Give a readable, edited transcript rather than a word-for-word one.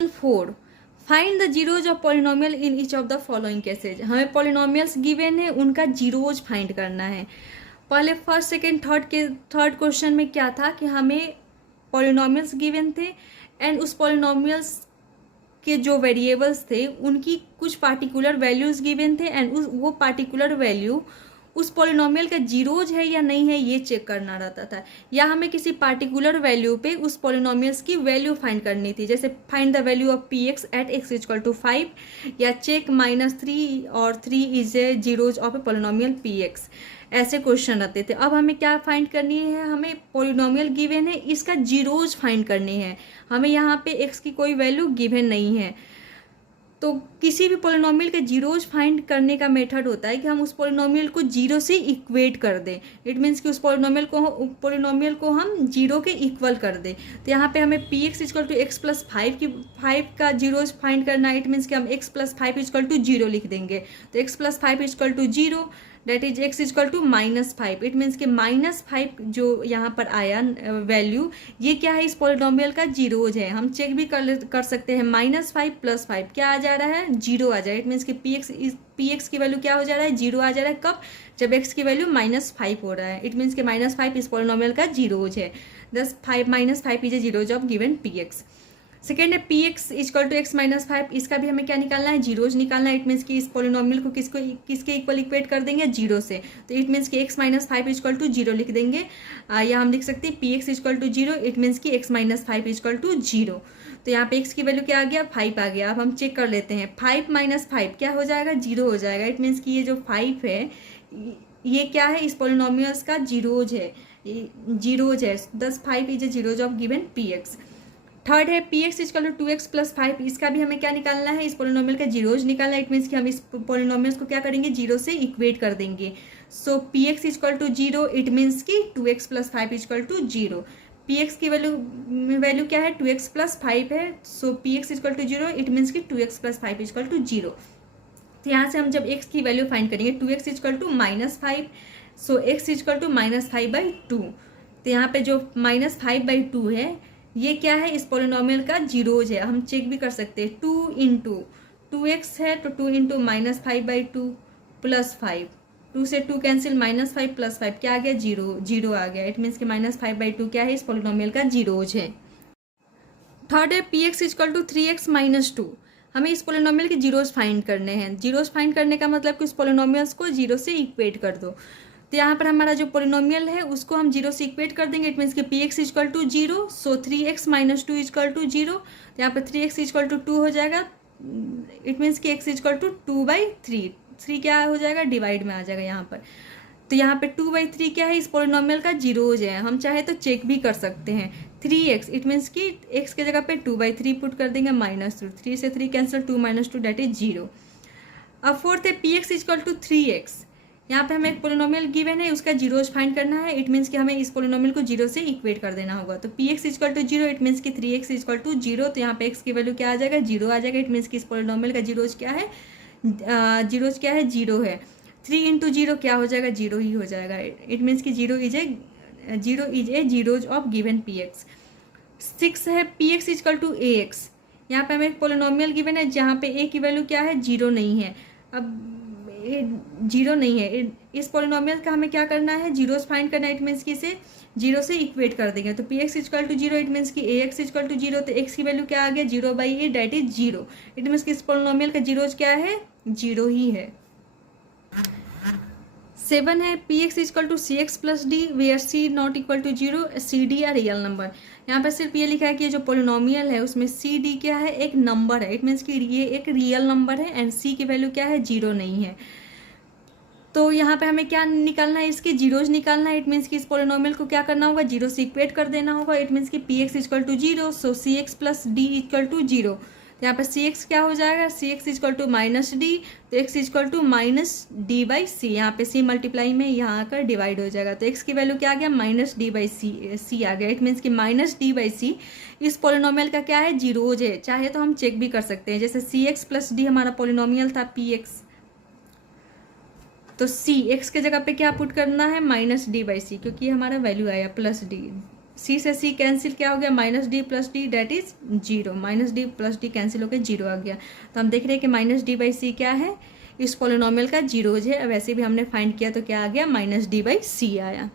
4 find the zeros of polynomial in each of the following cases. हमें polynomials given है, उनका zeros find करना है। पहले फर्स्ट सेकेंड थर्ड क्वेश्चन में क्या था कि हमें पॉलिनोमियल्स गिवन थे एंड उस पॉलिनोमियल्स के जो वेरिएबल्स थे उनकी कुछ पार्टिकुलर वैल्यूज गिवन थे एंड वो पार्टिकुलर वैल्यू उस पॉलिनोमियल का जीरोज है या नहीं है ये चेक करना रहता था, या हमें किसी पार्टिकुलर वैल्यू पे उस पॉलिनोमियल्स की वैल्यू फाइंड करनी थी, जैसे find the value of P X at X equal to 5 या चेक -3 और 3 is a zeros of a polynomial P X. ऐसे क्वेश्चन रहते थे। अब हमें क्या फाइंड करनी है, हमें पॉलिनोमियल गिवन है, इसका जीरोज फाइंड करने हैं। हमें यहाँ पे एक्स की कोई वैल्यू गिवन नहीं है, तो किसी भी पॉलिनोमियल के जीरोज फाइंड करने का मेथड होता है कि हम उस पॉलिनोमियल को जीरो से इक्वेट कर दें। इट मीन्स कि उस पॉलिनोमियल को हम जीरो के इक्वल कर दें। तो यहाँ पे हमें P x equal to X plus 5 का जीरोज फाइंड करना है। इट मीन्स कि हम एक्स प्लस 5 इक्वल टू 0 लिख देंगे। तो X plus 5 equal to 0 that is X equal to -5। It means कि -5 जो यहाँ पर आया वैल्यू, ये क्या है, इस पॉलिनोमियल का जीरोज है। हम चेक भी कर सकते हैं। -5 + 5 क्या आ जा रहा है, 0 आ जा रहा है। इट मीन्स कि पी एक्स की वैल्यू क्या हो जा रहा है, 0 आ जा रहा है। कब, जब एक्स की वैल्यू -5 हो रहा है। इट मीन्स कि -5 इस पॉलिनोमियल का जीरोज है। Thus 5 is a zeros of given P x. Second है P x equal to x -5। इसका भी हमें क्या निकालना है, जीरोज निकालना है। इट मीन्स कि इस पॉलिनोमियल को किसके इक्वल इक्वेट कर देंगे, 0 से। तो इट मीन्स कि एक्स -5 इक्वल टू 0 लिख देंगे, या हम लिख सकते हैं P x equal to 0। It means कि एक्स -5 इक्वल टू 0। तो यहाँ पे एक्स की वैल्यू क्या आ गया, 5 आ गया। अब हम चेक कर लेते हैं। 5 - 5 क्या हो जाएगा, 0 हो जाएगा। इट मीन्स कि ये जो 5 है ये क्या है, इस पॉलिनोमियल्स का जीरोज है। Thus 5 is a zeros of given P x. Third है P x equal to 2x + 5। इसका भी हमें क्या निकालना है, इस पॉलिनोमियल का जीरोज निकालना है। इट मीन्स कि हम इस पॉलिनोमियल्स को क्या करेंगे, 0 से इक्वेट कर देंगे। So p x equal to 0। It means कि 2x + 5 equal to 0। P x की वैल्यू क्या है, 2x + 5 है। So p x equal to 0। It means कि 2x + 5 इक्वल टू 0। तो यहाँ से हम जब x की वैल्यू फाइंड करेंगे, 2x equal to -5। So x equal to -5/2। तो यहाँ पे जो -5/2 है ये क्या है, इस पॉलिनोमियल का जीरोज है। हम चेक भी कर सकते हैं। 2 × 2x है तो 2 × -5/2 + 5। 2 से 2 कैंसिल, -5 + 5 क्या आ गया, 0 आ गया। इट मीन्स कि -5/2 क्या है, इस पॉलिनोमियल का जीरोज है। थर्ड है P x equal to 3x - 2। हमें इस पॉलिनोमियल के जीरोज फाइंड करने हैं। जीरोज फाइंड करने का मतलब कि उस पॉलिनोमियल्स को 0 से इक्वेट कर दो। तो यहाँ पर हमारा जो पॉलिनोमियल है उसको हम 0 से इक्वेट कर देंगे। इट मीन्स कि P x equal to 0। So 3x - 2 equal to 0। तो यहाँ पर 3x इक्वल टू 2 हो जाएगा। इट मीन्स कि x इक्वल टू 2/3। 3 क्या हो जाएगा, डिवाइड में आ जाएगा यहाँ पर। तो यहाँ पे 2/3 क्या है, इस पॉलिनोमियल का जीरोज है। हम चाहे तो चेक भी कर सकते हैं। 3x, इट मीन्स कि x के जगह पे 2/3 पुट कर देंगे, -2। 3 से 3 कैंसिल, 2 - 2 डेट इज 0। अब फोर्थ है P x equal to 3x। यहाँ पे हमें एक पोलिनोमियल गिवन है, उसका जीरोज फाइंड करना है। इट मीन्स कि हमें इस पोलिनोमियल को 0 से इक्वेट कर देना होगा। तो P x equal to 0। It means कि 3x इक्वल टू 0। तो यहाँ पे x की वैल्यू क्या आ जाएगा, 0 आ जाएगा। इट मीन्स कि इस पोलिनोमियल का जीरोज क्या है, 0 है। 3 × 0 क्या हो जाएगा, 0 ही हो जाएगा। इट मीन्स कि 0 is a zeros of given P X. 6 है P x equal to a X. यहाँ पे हमें एक पोलिनोमियल गिवन है जहाँ पे ए की वैल्यू क्या है, 0 नहीं है। अब 0 नहीं है, इस पॉलिनोमियल का हमें क्या करना है, जीरोस फाइंड करना है। इट मीन्स कि इसे 0 से इक्वेट कर देंगे। तो P x equal to 0। It means कि ए एक्स इक्वल टू 0। तो एक्स की वैल्यू क्या आ गया, 0/8 डेट इज 0। इट मीन्स कि इस पॉलिनोमियल का जीरोज क्या है, 0 ही है। 7 है P x equal to C X plus D where C not equal to 0। C D are real number. यहाँ पर सिर्फ ये लिखा है कि ये जो पोलिनोमियल है उसमें सी डी क्या है, एक नंबर है। इट मीन्स कि ये एक रियल नंबर है एंड सी की वैल्यू क्या है, 0 नहीं है। तो यहाँ पे हमें क्या निकालना है, इसके जीरोज निकालना है। इट मीन्स कि इस पोलिनोमियल को क्या करना होगा, 0 से इक्वेट कर देना होगा। इट मीन्स कि P x equal to 0। So C X plus D equal to 0। तो यहाँ पर सी एक्स क्या हो जाएगा, C X equal to -d। तो एक्स इक्वल टू -d/c। यहाँ पे c मल्टीप्लाई में यहाँ आकर डिवाइड हो जाएगा। तो x की वैल्यू क्या आ गया, -d/c आ गया। इट मीन्स कि -d/c इस पोलिनोमियल का क्या है, जीरोज है। चाहे तो हम चेक भी कर सकते हैं। जैसे सी एक्स प्लस डी हमारा पोलिनोमियल था पी एक्स, तो सी एक्स के जगह पे क्या पुट करना है, -d/c, क्योंकि हमारा वैल्यू आया +d। सी से सी कैंसिल, क्या हो गया minus D plus D that is zero, minus D plus D cancel होकर जीरो आ गया। तो हम देख रहे हैं कि माइनस डी बाई सी क्या है, इस पॉलिनोमियल का जीरोज है। वैसे भी हमने फाइंड किया तो क्या आ गया माइनस डी बाई सी आया।